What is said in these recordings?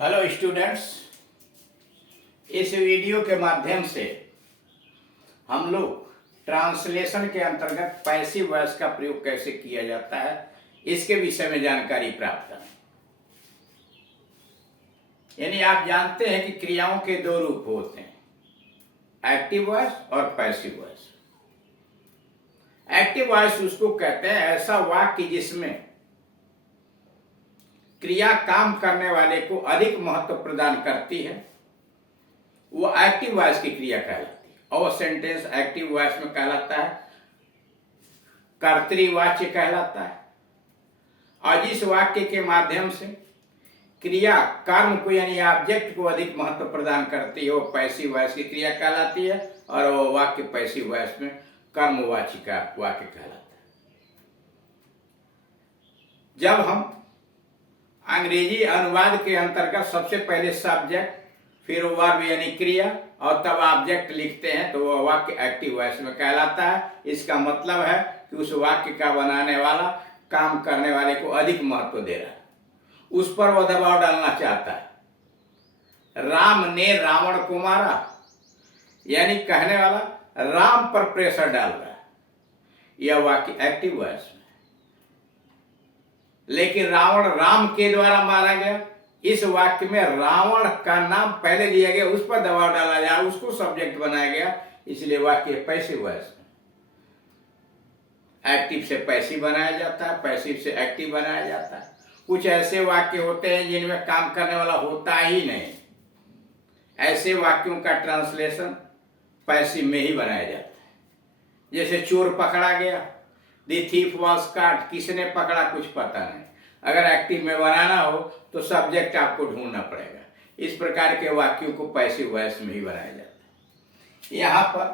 Hello students, इस video के माध्यम से हम लोग ट्रांसलेशन के अंतर्गत पैसिव वॉइस का प्रयोग कैसे किया जाता है इसके विषय में जानकारी प्राप्त करें। यानी आप जानते हैं कि क्रियाओं के दो रूप होते हैं, एक्टिव वॉइस और पैसिव वॉइस। एक्टिव वॉइस उसको कहते हैं ऐसा वाक्य जिसमें क्रिया काम करने वाले को अधिक महत्व प्रदान करती है, वो एक्टिव वॉइस की क्रिया कहलाती है। और सेंटेंस एक्टिव वॉइस में कहलाता है कर्तृवाच्य कहलाता है। और जिस वाक्य के माध्यम से क्रिया कर्म को यानी ऑब्जेक्ट को अधिक महत्व प्रदान करती है वो पैसिव वॉइस की क्रिया कहलाती है। और वो वाक्य पैसिव वॉइस में कर्मवाची का वाक्य कहलाता है। जब हम अंग्रेजी अनुवाद के अंतर्गत सबसे पहले सब्जेक्ट फिर वर्ब यानी क्रिया और तब ऑब्जेक्ट लिखते हैं तो वह वाक्य एक्टिव वॉइस में कहलाता है। इसका मतलब है कि उस वाक्य का बनाने वाला काम करने वाले को अधिक महत्व दे रहा है, उस पर वह दबाव डालना चाहता है। राम ने रावण को मारा, यानी कहने वाला राम पर प्रेशर डाल रहा है, यह वाक्य एक्टिव वॉइस में। लेकिन रावण राम के द्वारा मारा गया, इस वाक्य में रावण का नाम पहले लिया गया, उस पर दबाव डाला गया, उसको सब्जेक्ट बनाया गया, इसलिए वाक्य पैसिव वॉइस में। एक्टिव से पैसिव बनाया जाता है, पैसिव से एक्टिव बनाया जाता है। कुछ ऐसे वाक्य होते हैं जिनमें काम करने वाला होता ही नहीं, ऐसे वाक्यों का ट्रांसलेशन पैसिव में ही बनाया जाता है। जैसे चोर पकड़ा गया, द थीफ वाज कॉट, किसने पकड़ा कुछ पता नहीं। अगर एक्टिव में बनाना हो तो सब्जेक्ट आपको ढूंढना पड़ेगा। इस प्रकार के वाक्यों को पैसिव वॉइस में ही बनाया जाता है। यहाँ पर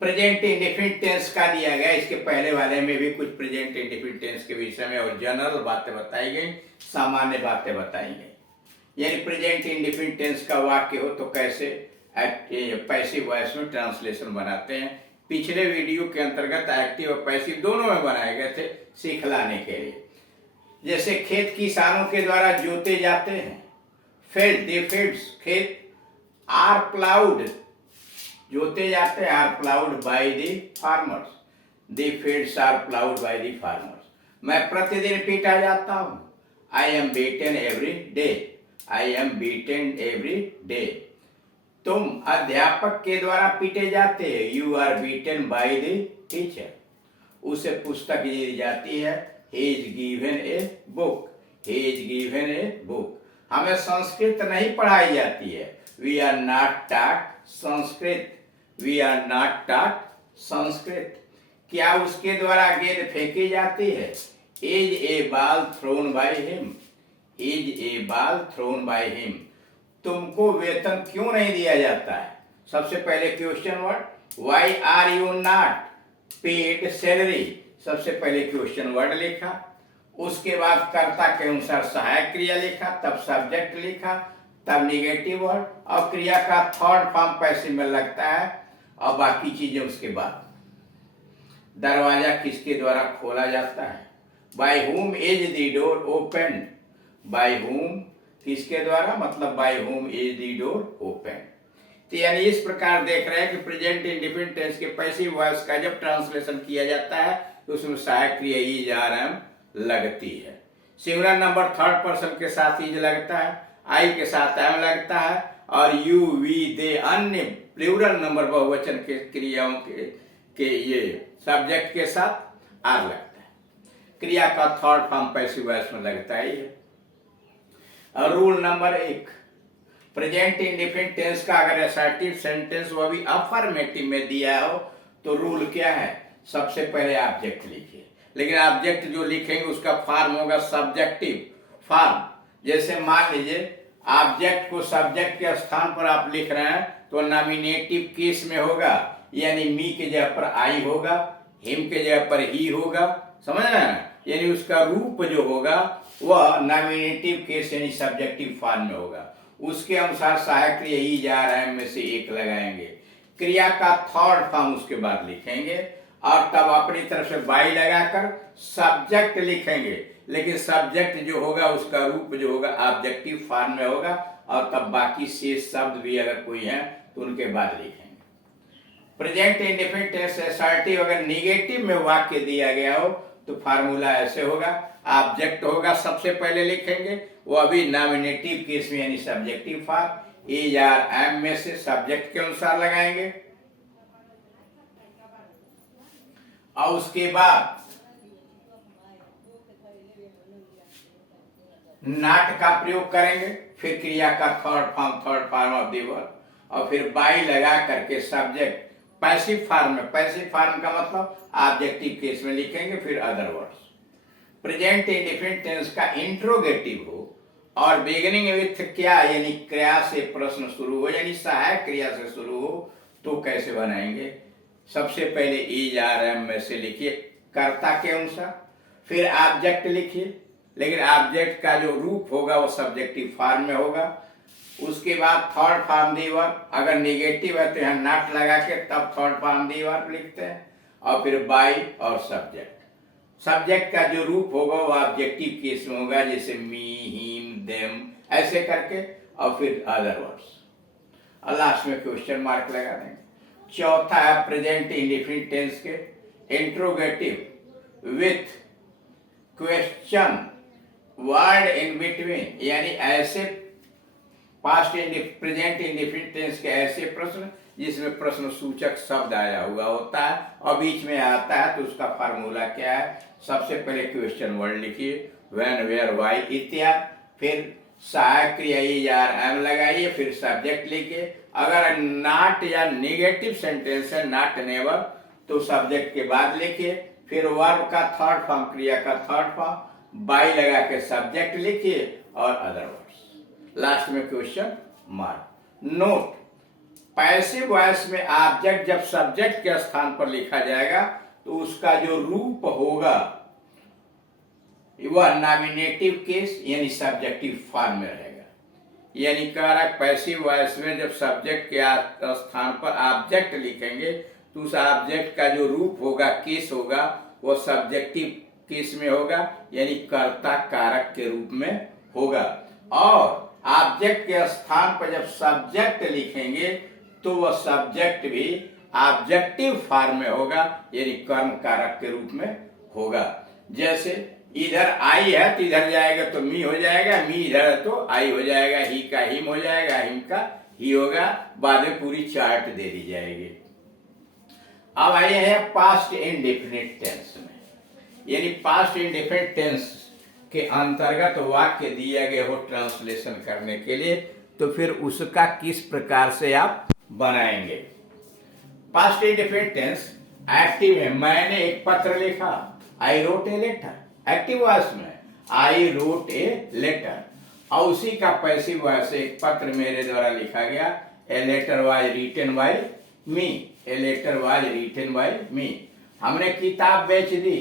प्रेजेंट इंडेफिनिट टेंस का दिया गया, इसके पहले वाले में भी कुछ प्रेजेंट इंडेफिनिट टेंस के विषय में और जनरल बातें बताई गई, सामान्य बातें बताई गई। यानी प्रेजेंट इंडेफिनिट टेंस का वाक्य हो तो कैसे पैसिव वॉइस में ट्रांसलेशन बनाते हैं। पिछले वीडियो के अंतर्गत एक्टिव और पैसिव दोनों में बनाए गए थे सिखलाने के लिए। जैसे खेत किसानों के द्वारा जोते जाते हैं, फील्ड द फील्ड्स, खेत आर प्लाउड, जोते जाते हैं, are ploughed by the farmers, the fields are ploughed by the farmers. मैं प्रतिदिन पीटा जाता हूं, I am beaten every day, I am beaten every day. तुम अध्यापक के द्वारा पीटे जाते हैं, you are beaten by the teacher. उसे पुस्तक दी जाती है, he is given a book, he is given a book। हमें संस्कृत नहीं पढ़ाई जाती है, we are not taught Sanskrit, we are not taught Sanskrit. क्या उसके द्वारा गेंद फेंकी जाती है, is a ball thrown by him, is a ball thrown by him। तुमको वेतन क्यों नहीं दिया जाता है? सबसे पहले question word, why are you not paid salary, सबसे पहले क्वेश्चन वर्ड लिखा, उसके बाद कर्ता के अनुसार सहायक क्रिया लिखा, तब सब्जेक्ट लिखा, तब निगेटिव वर्ड और क्रिया का थर्ड फॉर्म पैसिव में लगता है और बाकी चीजें उसके बाद। दरवाजा किसके द्वारा खोला जाता है, by whom is the door open, by whom किसके द्वारा, मतलब by whom is the door open. तो यानी इस प्रकार देख रहे हैं कि प्रेजेंट इंडेफिनिट टेंस के पैसिव वॉइस का जब ट्रांसलेशन किया जाता है तो उसमें सहायक क्रिया इज आर एम लगती है। सिंगुलर नंबर थर्ड पर्सन के साथ इज लगता है, आई के साथ एम लगता है और यू वी दे अन्य प्लूरल नंबर बहुवचन के क्रियाओं के ये सब्जेक्ट के साथ आर लगता है। क्रिया का थर्ड फॉर्म पैसिव वॉइस में लगता है। और rule number 1, present indefinite tense का अगर असर्टिव सेंटेंस वो भी अफर्मेटिव में दिया हो तो रूल क्या है, सबसे पहले ऑब्जेक्ट लिखिए। लेकिन ऑब्जेक्ट जो लिखेंगे उसका फॉर्म होगा सब्जेक्टिव फॉर्म। जैसे मान लीजिए ऑब्जेक्ट को सब्जेक्ट के स्थान पर आप लिख रहे हैं तो नॉमिनेटिव केस में होगा, यानी मी के जगह पर आई होगा, हिम के जगह पर ही होगा, समझ रहे हैं। यानी उसका रूप जो होगा वह नॉमिनेटिव केस यानी सब्जेक्टिव फॉर्म में होगा। उसके अनुसार सहायक क्रिया ही जा रहा है में से एक लगाएंगे, क्रिया का थर्ड फॉर्म उसके बाद लिखेंगे और तब अपनी तरफ से बाई लगाकर सब्जेक्ट लिखेंगे। लेकिन सब्जेक्ट जो होगा उसका रूप जो होगा ऑब्जेक्टिव फॉर्म में होगा, और तब बाकी शेष शब्द भी अगर कोई है तो उनके बाद लिखेंगे। प्रेजेंट इंडेफिनिट टेंस असर्टिव अगर निगेटिव में वाक्य दिया गया हो तो फार्मूला ऐसे होगा, ऑब्जेक्ट होगा सबसे पहले लिखेंगे, वो अभी नॉमिनेटिव केस में यानी subjective form, is are am में से सब्जेक्ट के अनुसार लगाएंगे, और उसके बाद नॉट का प्रयोग करेंगे, फिर क्रिया का third form of the verb, और फिर बाई लगा करके सब्जेक्ट पैसिव फॉर्म में, पैसिव फॉर्म का मतलब ऑब्जेक्टिव केस में लिखेंगे, फिर other words. Present indefinite tense का इंट्रोगेटिव हो और बिगिनिंग विथ क्या यानी क्रिया से प्रश्न शुरू हो यानी सहायक क्रिया से शुरू हो तो कैसे बनाएंगे? सबसे पहले इज आर एम में से लिखिए कर्ता के अनुसार, फिर ऑब्जेक्ट लिखिए, लेकिन ऑब्जेक्ट का जो रूप होगा वो सब्जेक्टिव फॉर्म में होगा। उसके बाद थर्ड फॉर्म दी वर्ब, अगर निगेटिव है तो यहाँ नॉट लगा के तब थर्ड फॉर्म दी वर्ब लिखते हैं, और फिर बाई और सब्जेक्ट। सब्जेक्ट का जो रूप होगा वो ऑब्जेक्टिव केस में होगा, जैसे मी, हिम, देम ऐसे करके, और फिर अदर वर्ड्स, और लास्ट में क्वेश्चन मार्क लगा देंगे। चौथा है प्रेजेंट इंडेफिनिट टेंस के interrogative with question word in between, यानी ऐसे पास्ट प्रेजेंट इंडेफिनिट टेंस के ऐसे प्रश्न जिसमें प्रश्न सूचक शब्द आया हुआ होता है और बीच में आता है, तो उसका फार्मूला क्या है? सबसे पहले क्वेश्चन वर्ड लिखिए, व्हेन, वेयर, व्हाई इत्यादि, फिर सहायक क्रिया इज आर एम लगाइए, फिर सब्जेक्ट लिखिए। अगर नॉट या नेगेटिव सेंटेंस है, नॉट नेवर, तो सब्जेक्ट के बाद लिखिए, फिर वर्ब का थर्ड फॉर्म, क्रिया का थर्ड फॉर्म, बाई लगा के सब्जेक्ट लिखिए और अदर वर्ड्स, लास्ट में question mark. Note, passive voice में ऑब्जेक्ट जब सब्जेक्ट के स्थान पर लिखा जाएगा तो उसका जो रूप होगा वह नॉमिनेटिव केस यानी सब्जेक्टिव फॉर्म में रहेगा। यानी कह रहा है पैसिव वॉइस में जब सब्जेक्ट के स्थान पर ऑब्जेक्ट लिखेंगे तो उस ऑब्जेक्ट का जो रूप होगा, केस होगा, वो सब्जेक्टिव केस में होगा, यानी कर्ता कारक के रूप में होगा। और ऑब्जेक्ट के स्थान पर जब सब्जेक्ट लिखेंगे तो वह सब्जेक्ट भी ऑब्जेक्टिव फॉर्म में होगा, यानी कर्म कारक के रूप में होगा। जैसे इधर आई है तो इधर जाएगा तो मी हो जाएगा, मी इधर है तो आई हो जाएगा, ही का हिम हो जाएगा, हिम का ही होगा, बाद में पूरी चार्ट दे दी जाएगी। अब आइए हैं पास्ट इंडेफिनिट टेंस में, यानी पास्ट इंडेफिनिट टेंस के अंतर्गत वाक्य दिया गया हो ट्रांसलेशन करने के लिए, तो फिर उसका किस प्रकार से आप बनाएंगे? पास्ट इंडेफिनिट टेंस एक्टिव है, मैंने एक पत्र लिखा, I wrote a letter, active voice में आई रोट ए लेटर, और उसी का पैसिव वॉइस एक पत्र मेरे द्वारा लिखा गया, a letter was written by me, a letter was written by me. हमने किताब बेच दी,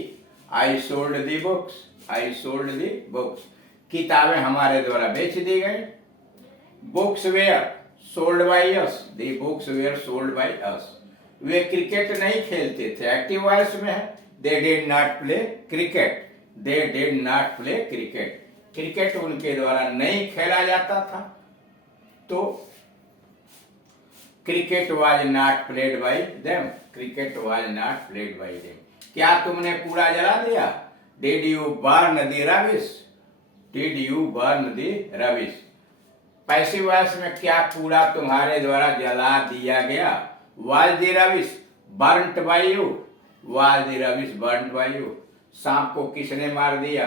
I sold the books, I sold the books, किताबें हमारे द्वारा बेच दी गई। Books were sold by us, the books were sold by us. वे क्रिकेट नहीं खेलते थे, एक्टिव वॉइस में है, they did not play cricket, they did not play cricket, cricket उनके द्वारा नहीं खेला जाता था, तो cricket was not played by them, cricket was not played by them. क्या तुमने कूड़ा जला दिया? Did you burn the rubbish, did you burn the rubbish. Passive voice में क्या कूड़ा तुम्हारे द्वारा जला दिया गया? Was the rubbish burnt by you, was the rubbish burnt by you. सांप को किसने मार दिया?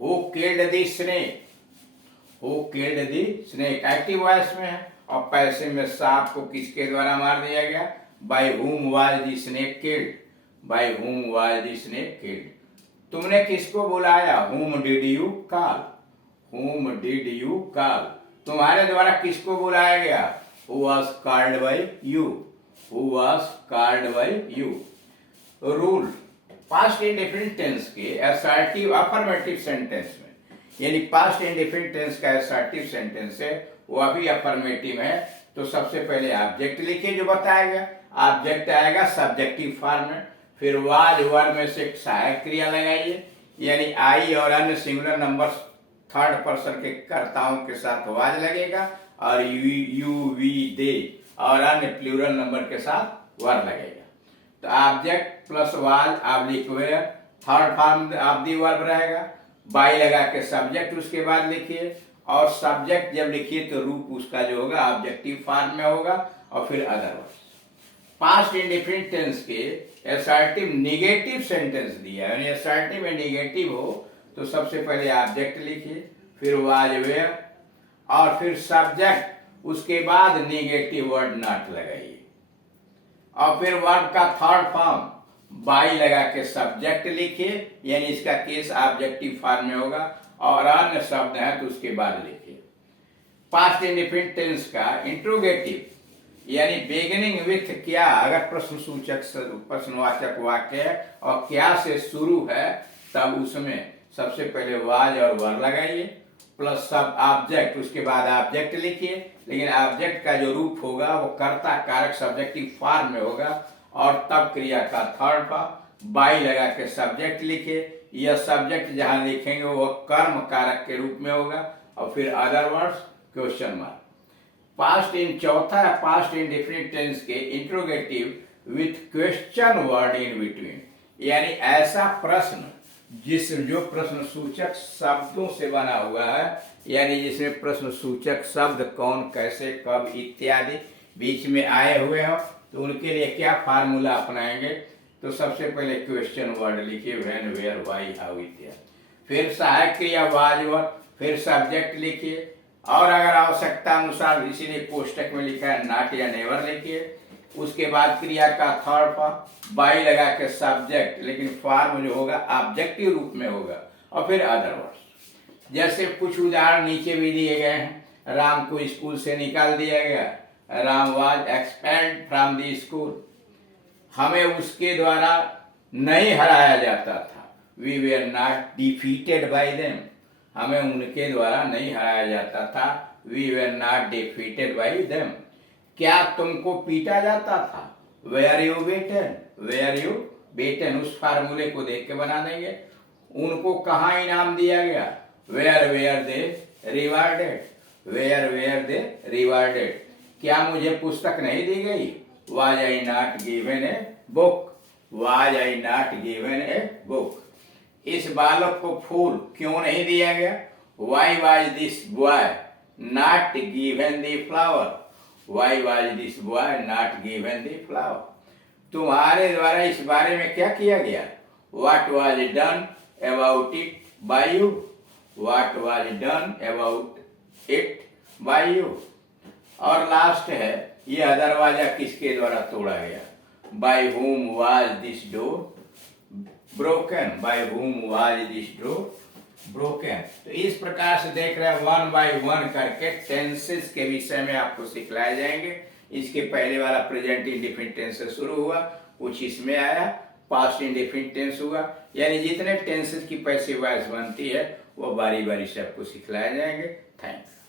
Who killed the snake, who killed the snake, active voice में है, और पैसिव में सांप को किसके द्वारा मार दिया गया? By whom was the snake killed, by whom was the snake killed. तुमने किसको बुलाया? Whom did you call, whom did you call, तुम्हारे द्वारा किसको बुलाया गया? Who was called by you, who was called by you. Rule, past indefinite tense के assertive affirmative sentence में, यानी पास्ट इंडेफिनिट टेंस का असर्टिव सेंटेंस है वह भी अफर्मेटिव है, तो सबसे पहले ऑब्जेक्ट लिखिए जो बताया गया, ऑब्जेक्ट आएगा सब्जेक्टिव फॉर्म में, फिर वाज वर्ब में से सहायक क्रिया लगाइए, यानी आई और अन्य सिंगुलर नंबर थर्ड पर्सन के कर्ताओं के साथ वाज लगेगा, और यू वी दे और अन्य प्लूरल नंबर के साथ वर लगेगा। तो object plus was oblique were third form of the verb रहेगा। बाई लगा के सब्जेक्ट उसके बाद लिखिए, और सब्जेक्ट जब लिखिए तो रूप उसका जो होगा ऑब्जेक्टिव फॉर्म में होगा, और फिर other words. Past indefinite tense के असर्टिव निगेटिव सेंटेंस दिया है, यानी असर्टिव में निगेटिव हो तो सबसे पहले ऑब्जेक्ट लिखिए, फिर वाज वेयर, और फिर सब्जेक्ट, उसके बाद निगेटिव वर्ड नॉट लगाइए, और फिर वर्ब का थर्ड फॉर्म बाई लगा के सब्जेक्ट लिखिए, यानी इसका केस ऑब्जेक्टिव फॉर्म में होगा, और अन्य शब्द है तो उसके बाद लिखिए। पास्ट इंडिफिनिट टेंस का इंट्रोगेटिव यानी बिगिनिंग विथ क्या, अगर प्रश्न सूचक प्रश्नवाचक वाक्य है और क्या से शुरू है, तब उसमें सबसे पहले वाज और वर लगाइए, प्लस सब ऑब्जेक्ट, उसके बाद ऑब्जेक्ट लिखिए, लेकिन ऑब्जेक्ट का जो रूप होगा वो कर्ता कारक सब्जेक्टिव फॉर्म में होगा, और तब क्रिया का थर्ड फॉर्म बाई लगा के सब्जेक्ट लिखिए, यह सब्जेक्ट जहां लिखेंगे वो कर्म कारक के रूप में होगा, और फिर other words question mark. Past in चौथा पास्ट इंडिफिनिट टेंस के interrogative with question word in between, यानी ऐसा प्रश्न जो प्रश्न सूचक शब्दों से बना हुआ है, यानी जिसमें प्रश्न सूचक शब्द कौन, कैसे, कब इत्यादि बीच में आए हुए हो, तो उनके लिए क्या फार्मूला अपनाएंगे। तो सबसे पहले क्वेश्चन वर्ड लिखिए, व्हेन, वेयर, व्हाई, हाउ इत्यादि, फिर सहायक क्रिया वाज वर, फिर सब्जेक्ट लिखिए, और अगर आवश्यकता अनुसार इसीलिए कोष्टक में लिखा है नॉट या नेवर लिखिए, उसके बाद क्रिया का थर्ड फॉर्म बाई लगा के सब्जेक्ट, लेकिन फॉर्म जो होगा ऑब्जेक्टिव रूप में होगा, और फिर अदर वर्ड्स। जैसे कुछ उदाहरण नीचे भी दिए गए हैं। राम को स्कूल से निकाल दिया गया, Ram was expelled from the school, हमें उसके द्वारा नहीं हराया जाता था, we were not defeated by them, हमें उनके द्वारा नहीं हराया जाता था, we were not defeated by them. क्या तुमको पीटा जाता था, were you beaten, were you beaten, उस फार्मूले को देख के बना देंगे। उनको कहाँ इनाम दिया गया, where were they rewarded, where were they rewarded. क्या मुझे पुस्तक नहीं दी गई, was I not given a book, was I not given a book. इस बालक को फूल क्यों नहीं दिया गया, why was this boy not given the flower, why was this boy not given the flower. तुम्हारे द्वारा इस बारे में क्या किया गया, what was done about it by you, what was done about it by you. और लास्ट है, यह दरवाजा किसके द्वारा तोड़ा गया, bye whom was this door broken, by whom was this door broken। तो इस प्रकार से देख रहे हैं, वन बाय वन करके टेंसेस के विषय में आपको सिखलाए जाएंगे। इसके पहले वाला प्रेजेंट इंडिफिनिट टेंस से शुरू हुआ, कुछ इसमें आया, पास्ट इंडिफिनिट टेंस हुआ, यानी जितने टेंसेस की पैसिव वॉइस बनती है वो बारी बारी से आपको सिखलाए जाएंगे। थैंक्स।